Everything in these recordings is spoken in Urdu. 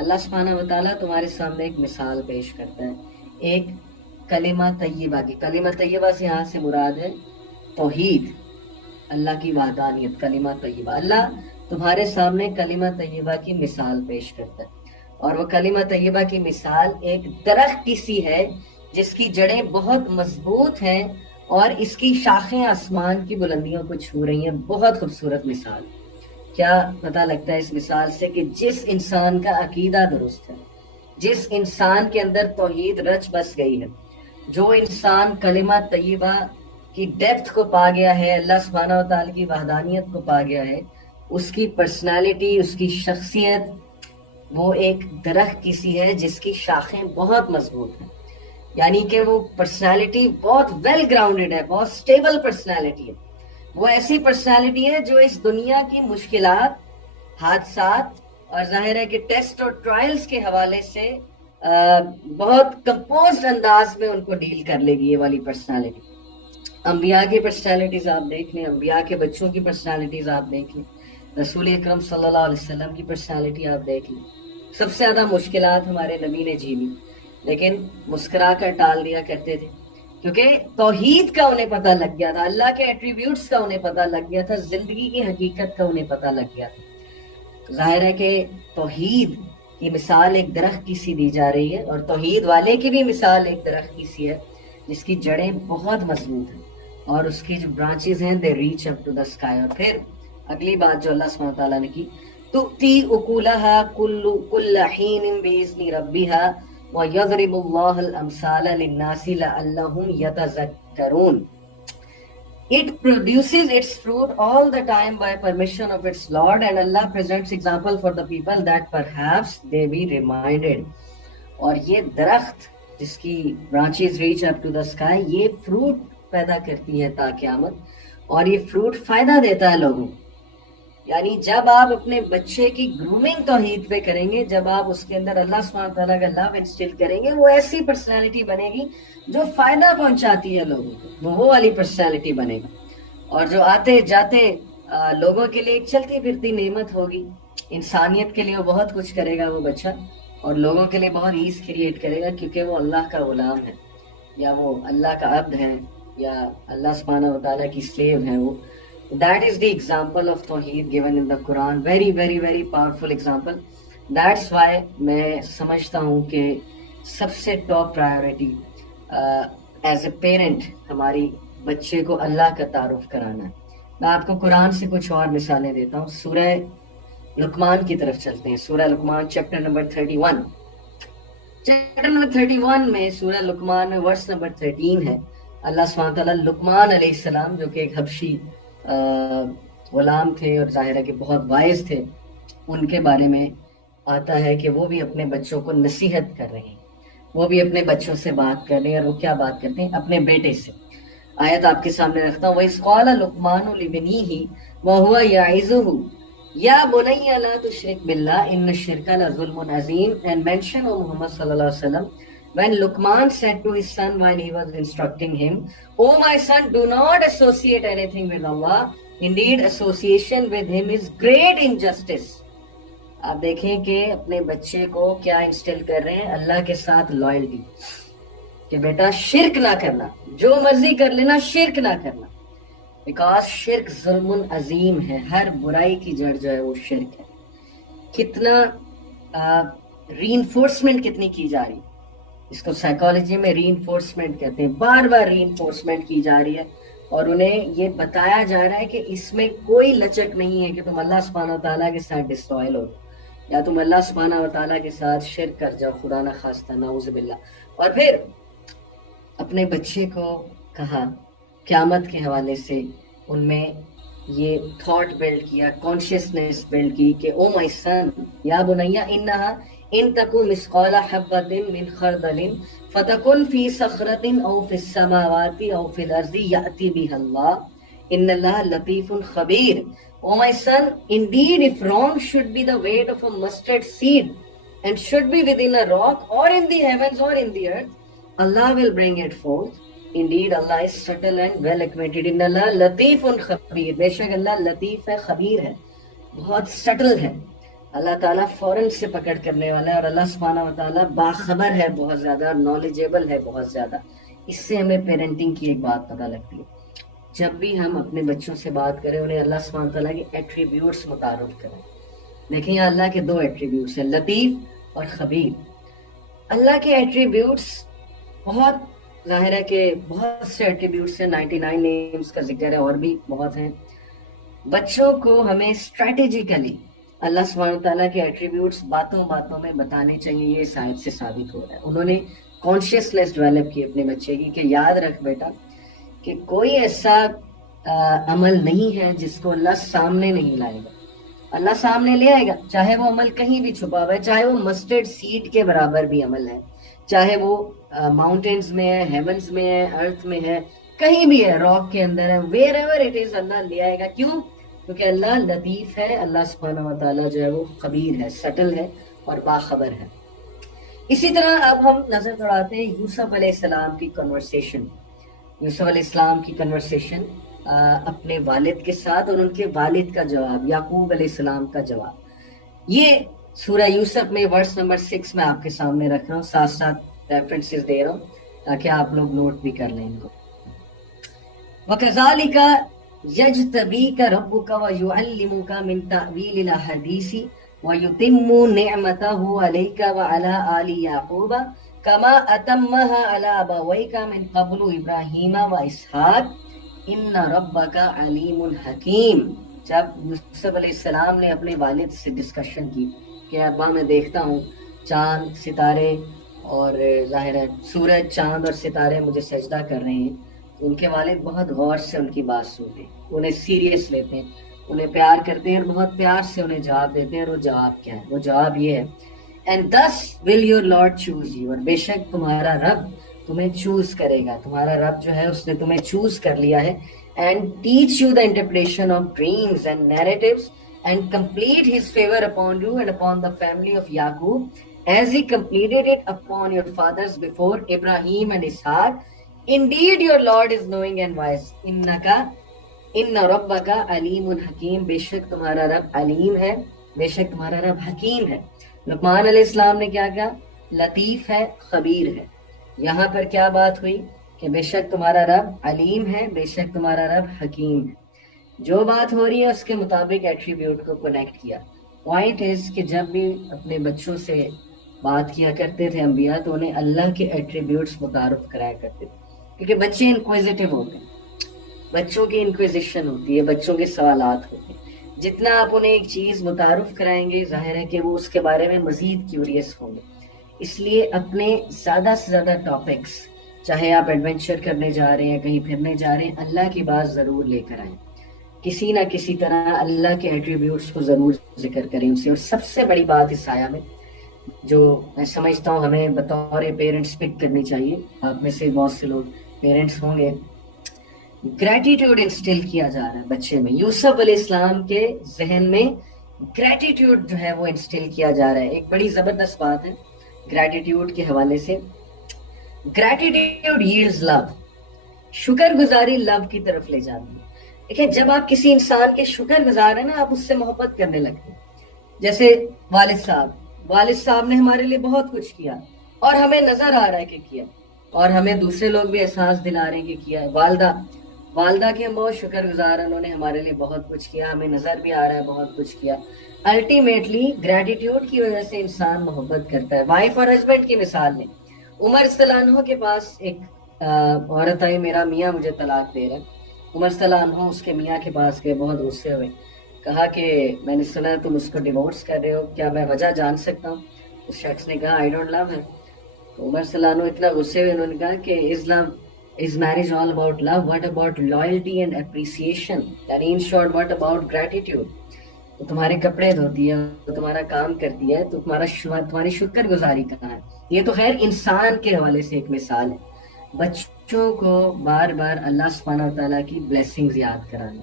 اللہ سبحانہ و تعالیٰ تمہارے سامنے ایک مثال پیش کرتا ہے، ایک کلمہ طیبہ کی۔ کلمہ طیبہ سے یہاں سے مراد ہے توحید، اللہ کی وحدانیت، کلمہ طیبہ۔ اللہ تمہارے سامنے کلمہ طیبہ کی مثال پیش کرتا ہے، اور وہ کلمہ طیبہ کی مثال ایک درخت کی سی ہے جس کی جڑیں بہت مضبوط ہیں اور اس کی شاخیں آسمان کی بلندیوں کو چھو رہی ہیں۔ بہت خوبصورت مثال۔ کیا پتہ لگتا ہے اس مثال سے کہ جس انسان کا عقیدہ درست ہے، جس انسان کے اندر توحید رچ بس گئی ہے، جو انسان کلمہ طیبہ کی ڈیپتھ کو پا گیا ہے، اللہ سبحانہ و تعالیٰ کی وحدانیت کو پا گیا ہے، اس کی پرسنالٹی، اس کی شخصیت وہ ایک درخت کی سی ہے جس کی شاخیں بہت مضبوط ہیں۔ یعنی کہ وہ پرسنالٹی بہت ویل گراؤنڈڈ ہے، بہت سٹیبل پرسنالٹی ہے۔ وہ ایسی پرسنالٹی ہے جو اس دنیا کی مشکلات، حادثات اور ظاہر ہے کہ ٹیسٹ اور ٹرائلز کے حوالے سے بہت کمپوزڈ انداز میں ان کو ڈیل کر لے گی۔ یہ والی پرسنالٹی، انبیاء کی پرسنالٹیز آپ دیکھ لیں، انبیاء کے بچوں کی پرسنالٹیز آپ دیکھ لیں، رسول اکرم صلی اللہ علیہ وسلم کی پرسنالٹی آپ دیکھ لیں۔ سب سے زیادہ مشکلات ہمارے نبی نے جھیلی، لیکن مسکرا کر ٹال دیا کرتے تھے، کیونکہ توحید کا انہیں پتہ لگ گیا تھا، اللہ کے ایٹریبیوٹس کا انہیں پتہ لگ گیا تھا، زندگی کی حقیقت کا انہیں پتہ لگ گیا تھا۔ ظاہر ہے کہ توحید کی مثال ایک درخت کی سی دی جا رہی ہے، اور توحید والے کی بھی مثال ایک درخت کی سی ہے جس کی جڑیں بہت مضبوط ہیں اور اس کی جو برانچز ہیں they reach up to the sky. اور پھر اگلی بات جو اللہ سبحانہ تعالیٰ نے کی، تؤتی اکلها کل حین باذن ربها وَيَضْرِبُ اللَّهُ الْأَمْثَالَ لِلنَّاسِ لَعَلَّهُمْ يَتَذَكَّرُونَ۔ It produces its fruit all the time by permission of its Lord, and Allah presents example for the people that perhaps they be reminded۔ اور یہ درخت جس کی branches reach up to the sky, یہ فروٹ پیدا کرتی ہے تا قیامت، اور یہ فروٹ فائدہ دیتا ہے لوگوں کو۔ یعنی جب آپ اپنے بچے کی گرومنگ توحید پہ کریں گے، جب آپ اس کے اندر اللہ سبحانہ تعالیٰ کا لو انسٹل کریں گے، وہ ایسی پرسنالٹی بنے گی جو فائدہ پہنچاتی ہے لوگوں کو، وہ والی پرسنالٹی بنے گا، اور جو آتے جاتے لوگوں کے لیے ایک چلتی پھرتی نعمت ہوگی۔ انسانیت کے لیے وہ بہت کچھ کرے گا وہ بچہ، اور لوگوں کے لیے بہت ایز کریٹ کرے گا، کیونکہ وہ اللہ کا غلام ہے، یا وہ اللہ کا عبد ہے، یا اللہ سبحانہ و تعالیٰ کی سلیو ہے وہ۔ That is the example of Tawheed given in the Quran. Very, very, very powerful example. That's why میں سمجھتا ہوں کہ سب سے top priority as a parent ہماری بچے کو اللہ کا تعارف کرانا ہے۔ میں آپ کو قرآن سے کچھ اور مثالیں دیتا ہوں۔ سورہ لقمان کی طرف چلتے ہیں۔ سورہ لقمان چیپٹر نمبر 31۔ چیپٹر نمبر 31 میں سورہ لقمان میں ورس نمبر 13 ہے۔ اللہ سبحانہ تعالیٰ لقمان علیہ السلام، جو کہ ایک حبشی غلام تھے اور ظاہر ہے کہ بہت وائز تھے، ان کے بارے میں آتا ہے کہ وہ بھی اپنے بچوں کو نصیحت کر رہے ہیں، وہ بھی اپنے بچوں سے بات کر رہے ہیں، اور وہ کیا بات کرتے ہیں؟ اپنے بیٹے سے۔ آیت آپ کے سامنے رکھتا ہوں۔ وَإِذْ قَالَ لُقْمَانُ لِابْنِهِ وَهُوَ يَعِظُهُ يَا بُنَيَّ لَا تُشْرِكْ بِاللَّهِ إِنَّ الشِّرْكَ لَظُلْمٌ عَظِيمٌ۔ And mention of Muhammad sallallahu alaihi wasallam when Luqman said to his son while he was instructing him, "O my son, do not associate anything with Allah. Indeed, association with him is great injustice." آپ دیکھیں کہ اپنے بچے کو کیا انسٹل کر رہے ہیں؟ اللہ کے ساتھ لائلٹی، کہ بیٹا شرک نہ کرنا، جو مرضی کر لینا، شرک نہ کرنا، بیکاز شرک ظلم عظیم ہے، ہر برائی کی جڑ جو ہے وہ شرک ہے۔ کتنا ری انفورسمنٹ کتنی کی جا رہی ہے، اس کو سائیکالوجی میں ری انفورسمنٹ کہتے ہیں، بار بار ری انفورسمنٹ کی جا رہی ہے، اور انہیں یہ بتایا جا رہا ہے کہ اس میں کوئی لچک نہیں ہے کہ تم اللہ سبحانہ و تعالیٰ کے ساتھ ڈسٹرائل ہو، یا تم اللہ سبحانہ و تعالیٰ کے ساتھ شرک کر جاؤ، خدا نہ خواستہ، نعوذ باللہ۔ اور پھر اپنے بچے کو کہا قیامت کے حوالے سے، ان میں یہ تھاٹ بلڈ کیا، کانشیسنیس بلڈ کی کہ او مائی سن یا بنیا انہا ان تکو مثقال حبۃ من خردل فتکن فی صخرۃ او فی السماوات او فی الارض یأتی بها اللہ ان اللہ لطیف خبیر۔ O my son, indeed if wrong should be the weight of a mustard seed and should be within a rock or in the heavens or in the earth, Allah will bring it forth. Indeed Allah is subtle and well acquainted. ان اللہ لطیف خبیر، بے شک اللہ لطیف ہے، خبیر ہے، بہت سٹل ہے، اللہ تعالیٰ فوراً سے پکڑ کرنے والا ہے، اور اللہ سبحانہ و تعالیٰ باخبر ہے بہت زیادہ، نالجیبل ہے بہت زیادہ۔ اس سے ہمیں پیرنٹنگ کی ایک بات پتہ لگتی ہے، جب بھی ہم اپنے بچوں سے بات کریں انہیں اللہ سبحانہ و تعالیٰ کے ایٹریبیوٹس متعارف کریں۔ دیکھیں یہاں اللہ کے دو ایٹریبیوٹس ہیں، لطیف اور خبیر۔ اللہ کے ایٹریبیوٹس بہت ظاہر ہے کہ بہت سے ایٹریبیوٹس ہیں، 99 نیمز کا ذکر ہے، اور بھی بہت ہیں۔ بچوں کو ہمیں اسٹریٹجیکلی اللہ سبحانہ تعالیٰ کے ایٹریبیوٹس باتوں باتوں میں بتانے چاہیے۔ یہ شاید سے ثابت ہو رہا ہے، انہوں نے کانشیسنیس ڈیولپ کی اپنے بچے کی کہ یاد رکھ بیٹا کہ کوئی ایسا عمل نہیں ہے جس کو اللہ سامنے نہیں لائے گا، اللہ سامنے لے آئے گا، چاہے وہ عمل کہیں بھی چھپا ہوا ہے، چاہے وہ مسٹرڈ سیڈ کے برابر بھی عمل ہے، چاہے وہ ماؤنٹینز میں ہے، ہیونز میں ہے، ارتھ میں ہے، کہیں بھی ہے، راک کے اندر ہے، ویئر ایور اٹ از اللہ لے آئے گا۔ کیوں؟ کیونکہ اللہ لطیف ہے، اللہ سبحانہ و تعالیٰ جو ہے وہ خبیر ہے، سٹل ہے اور باخبر ہے۔ اسی طرح اب ہم نظر دوڑاتے ہیں یوسف علیہ السلام کی کنورسیشن، یوسف علیہ السلام کی کنورسیشن اپنے والد کے ساتھ، اور ان کے والد کا جواب، یعقوب علیہ السلام کا جواب۔ یہ سورہ یوسف میں ورس نمبر 6 میں آپ کے سامنے رکھ رہا ہوں، ساتھ ساتھ ریفرنسز دے رہا ہوں تاکہ آپ لوگ نوٹ بھی کر لیں ان کو۔ وَكَذَلِكَ يَجْتَبِيكَ رَبُّكَ وَيُعَلِّمُكَ مِن تَأْوِيلِ الْأَحَادِيثِ وَيُتِمُّ نِعْمَتَهُ عَلَيْكَ وَعَلَىٰ آلِ يَعْقُوبَ كَمَا أَتَمَّهَا عَلَىٰ أَبَوَيْكَ مِن قَبْلُ إِبْرَاهِيمَ وَإِسْحَاقَ إِنَّ رَبَّكَ عَلِيمٌ حَكِيمٌ۔ جب یوسف علیہ السلام نے اپنے والد سے ڈسکشن کی کہ ابا میں دیکھتا ہوں چاند ستارے اور ظاہر ہے سورج چاند اور ستارے مجھے سجدہ کر رہے ہیں، ان کے والد بہت غور سے ان کی بات سنتے ہیں، انہیں سیریس لیتے ہیں، انہیں پیار کرتے ہیں اور بہت پیار سے انہیں جواب دیتے ہیں۔ اور وہ جواب کیا ہے؟ وہ جواب یہ ہے، and thus will your Lord choose you، اور بے شک تمہارا رب تمہیں چوز کرے گا، تمہارا رب جو ہے اس نے تمہیں چوز کر لیا ہے، and teach you the interpretation of dreams and narratives and complete his favor upon you and upon the family of Yaqub as he completed it upon your fathers before Ibrahim and Ishaq. Indeed your Lord is knowing and wise. ان ربک علیم حکیم، بے شک تمہارا رب علیم ہے، بے شک تمہارا رب حکیم ہے۔ لقمان علیہ السلام نے کیا کہا؟ لطیف ہے، خبیر ہے۔ یہاں پر کیا بات ہوئی کہ بے شک تمہارا رب علیم ہے، بے شک تمہارا رب حکیم ہے۔ جو بات ہو رہی ہے اس کے مطابق ایٹریبیوٹ کو کنیکٹ کیا۔ پوائنٹ از کہ جب بھی اپنے بچوں سے بات کیا کرتے تھے انبیاء تو انہیں اللہ کے ایٹریبیوٹس متعارف کرایا کرتے تھے، کیونکہ بچے انکویزیٹو ہوتے ہیں، بچوں کی انکویزیشن ہوتی ہے، بچوں کے سوالات ہوتے ہیں۔ جتنا آپ انہیں ایک چیز متعارف کرائیں گے ظاہر ہے کہ وہ اس کے بارے میں مزید کیوریس ہوں گے۔ اس لیے اپنے زیادہ سے زیادہ ٹاپکس، چاہے آپ ایڈونچر کرنے جا رہے ہیں، کہیں پھرنے جا رہے ہیں، اللہ کی بات ضرور لے کر آئیں، کسی نہ کسی طرح اللہ کے ایٹریبیوٹس کو ضرور ذکر کریں ان سے۔ اور سب سے بڑی بات اس آیا میں جو میں سمجھتا ہوں ہمیں بطور پیرنٹس پک کرنی چاہیے، آپ میں سے بہت سے لوگ پیرنٹس ہوں گے، گریٹیٹیوڈ انسٹل کیا جا رہا ہے بچے میں۔ یوسف علیہ السلام کے ذہن میں گریٹیٹیوڈ جو ہے وہ انسٹل کیا جا رہا ہے۔ ایک بڑی زبردست بات ہے گریٹیٹیوڈ کے حوالے سے، گریٹیٹیوڈ ییلڈز لو، شکر گزاری لو کی طرف لے جاتی ہے۔ دیکھیں جب آپ کسی انسان کے شکر گزار ہیں نا، آپ اس سے محبت کرنے لگتے ہیں۔ جیسے والد صاحب نے ہمارے لیے بہت کچھ کیا اور ہمیں نظر آ رہا ہے کہ کیا، اور ہمیں دوسرے لوگ بھی احساس دلا رہے ہیں کہ کیا ہے۔ والدہ کے ہم بہت شکر گزار ہیں، انہوں نے ہمارے لیے بہت کچھ کیا، ہمیں نظر بھی آ رہا ہے بہت کچھ کیا۔ الٹیمیٹلی گریٹیٹیوڈ کی وجہ سے انسان محبت کرتا ہے۔ وائف اور ہسبینڈ کی مثال لیں، عمر صلی اللہ عنہ کے پاس ایک عورت آئی، میرا میاں مجھے طلاق دے رہا ہے۔ عمر صلی اللہ عنہ اس کے میاں کے پاس گئے، بہت غصے ہوئے، کہا کہ میں نے سنا تم اس کو ڈیورس کر رہے ہو، کیا میں وجہ جان سکتا ہوں؟ اس شخص نے کہا آئی ڈونٹ لو ہر۔ عمر صلی اللہ عنہ اتنا غصے ہوئے، انہوں نے کہا کہ is marriage all about love? What about loyalty and appreciation? یعنی in short, what about gratitude? تو تمہارے کپڑے دھوتی ہے، تو تمہارا کام کرتی ہے، تو تمہاری شکر گزاری کہاں ہے؟ یہ تو خیر انسان کے حوالے سے ایک مثال ہے۔ بچوں کو بار بار اللہ سبحانہ و تعالیٰ کی بلیسنگز یاد کرانا،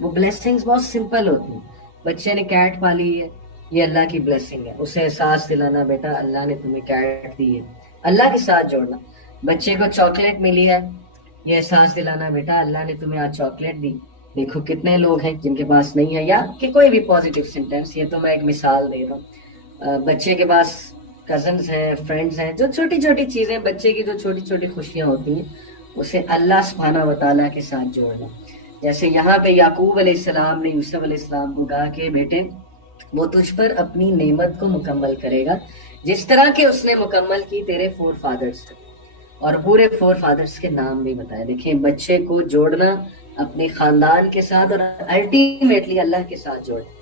وہ بلیسنگز بہت سمپل ہوتی ہیں۔ بچے نے کیٹ پالی ہے، یہ اللہ کی بلیسنگ ہے، اسے احساس دلانا بیٹا اللہ نے تمہیں کیٹ دی ہے، اللہ کے ساتھ جوڑنا۔ بچے کو چاکلیٹ ملی ہے، یہ احساس دلانا بیٹا اللہ نے تمہیں آج چاکلیٹ دی، دیکھو کتنے لوگ ہیں جن کے پاس نہیں ہے، یا کہ کوئی بھی پازیٹیو سینٹینس، یہ تو میں ایک مثال دے رہا ہوں۔ بچے کے پاس کزنز ہیں، فرینڈز ہیں، جو چھوٹی چھوٹی چیزیں، بچے کی جو چھوٹی چھوٹی خوشیاں ہوتی ہیں، اسے اللہ سبحانہ و تعالیٰ کے ساتھ جوڑنا۔ جیسے یہاں پہ یعقوب علیہ السلام نے یوسف علیہ السلام کو کہا کہ بیٹے وہ تجھ پر اپنی نعمت کو مکمل کرے گا، جس طرح کہ اس نے مکمل کی تیرے فور فادرز، اور پورے فور فادرز کے نام بھی بتائے۔ دیکھیں بچے کو جوڑنا اپنے خاندان کے ساتھ اور الٹیمیٹلی اللہ کے ساتھ جوڑنا،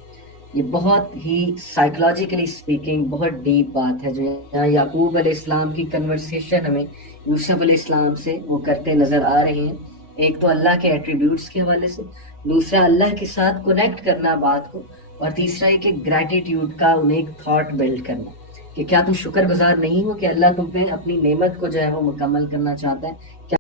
یہ بہت ہی سائیکولوجیکلی سپیکنگ بہت ڈیپ بات ہے، جو یہاں یعقوب علیہ السلام کی کنورسیشن ہمیں یوسف علیہ السلام سے وہ کرتے نظر آ رہے ہیں۔ ایک تو اللہ کے ایٹریبیوٹس کے حوالے سے، دوسرا اللہ کے ساتھ کنیکٹ کرنا بات کو، اور تیسرا یہ کہ گریٹیٹیوڈ کا انہیں ایک تھاٹ بلڈ کرنا کہ کیا تم شکر گزار نہیں ہو کہ اللہ تم پہ اپنی نعمت کو جو ہے وہ مکمل کرنا چاہتا ہے۔